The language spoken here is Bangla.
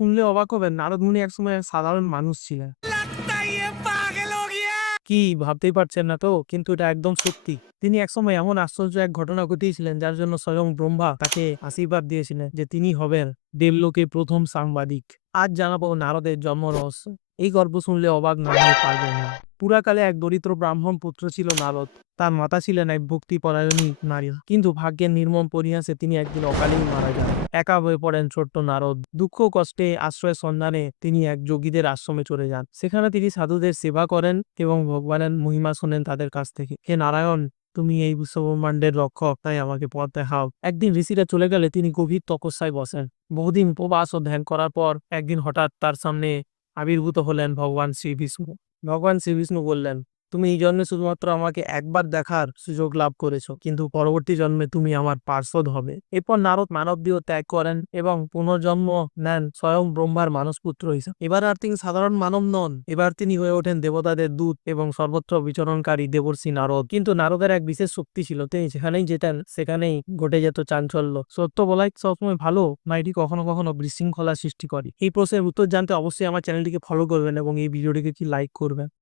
শুনলে অবাক হবেন নারদ মুনি একসময় সময় সাধারণ মানুষ ছিলেন। কি ভাবতেই পারছেন না তো? কিন্তু এটা একদম সত্যি। তিনি একসময় এমন আশ্চর্য এক ঘটনা ঘটিয়েছিলেন যার জন্য স্বয়ং ব্রহ্মা তাকে আশীর্বাদ দিয়েছিলেন যে তিনি হবেন দেবলোকে প্রথম সাংবাদিক। আজ জানাব নারদের জন্ম রহস্য। এই গল্প শুনলে অবাক না হয়ে পারবেন না। পুরাকালে এক দরিদ্র ব্রাহ্মণ পুত্র ছিল নারদ। তার মাতা ছিলেন এক ভক্তি পরায়ণী নারী। কিন্তু ভাগ্যের নির্মম পরিহাসে তিনি একদিন অকালেই মারা যান। একা হয়ে পড়েন ছোট্ট নারদ। দুঃখ কষ্টে আশ্রয়ের সন্ধানে তিনি এক যোগীদের আশ্রমে চলে যান। সেখানে তিনি সাধুদের সেবা করেন এবং ভগবানের মহিমা শোনেন তাদের কাছ থেকে। হে নারায়ণ, তুমি এই বিশ্বব্রহ্মাণ্ডের রক্ষক, তাই আমাকে পথ দেখাও। একদিন ঋষিরা চলে গেলে তিনি গভীর তপস্যায় বসেন। বহুদিন উপবাস ও ধ্যান করার পর একদিন হঠাৎ তার সামনে আবির্ভূত হলেন ভগবান শ্রী বিষ্ণু। ভগবান শ্রী বিষ্ণু বললেন তুমি এই জন্মে শুধুমাত্র আমাকে একবার দেখার সুযোগ লাভ করেছ। কিন্তু পরবর্তী জন্মে তুমি আমার পার্শ্বদ হবে। এরপর নারদ মানব দেহ ত্যাগ করেন এবং পুনর্জন্ম নেন স্বয়ং ব্রহ্মার মানসপুত্র হিসেবে। এবার আর তিনি সাধারণ মানব নন। এবার তিনি হয়ে ওঠেন দেবতাদের দূত এবং সর্বত্র বিচরণকারী দেবর্ষি নারদ। কিন্তু নারদের এক বিশেষ শক্তি ছিল। তিনি যেখানেই যেতেন, সেখানেই ঘটে যেত চাঞ্চল্য। সত্য বলাই সবসময় ভালো না এটি কখনো কখনো বিশৃঙ্খলা সৃষ্টি করে। এই প্রশ্নের উত্তর জানতে অবশ্যই আমার চ্যানেলটিকে ফলো করবেন এবং এই ভিডিওটিকে কি লাইক করবেন।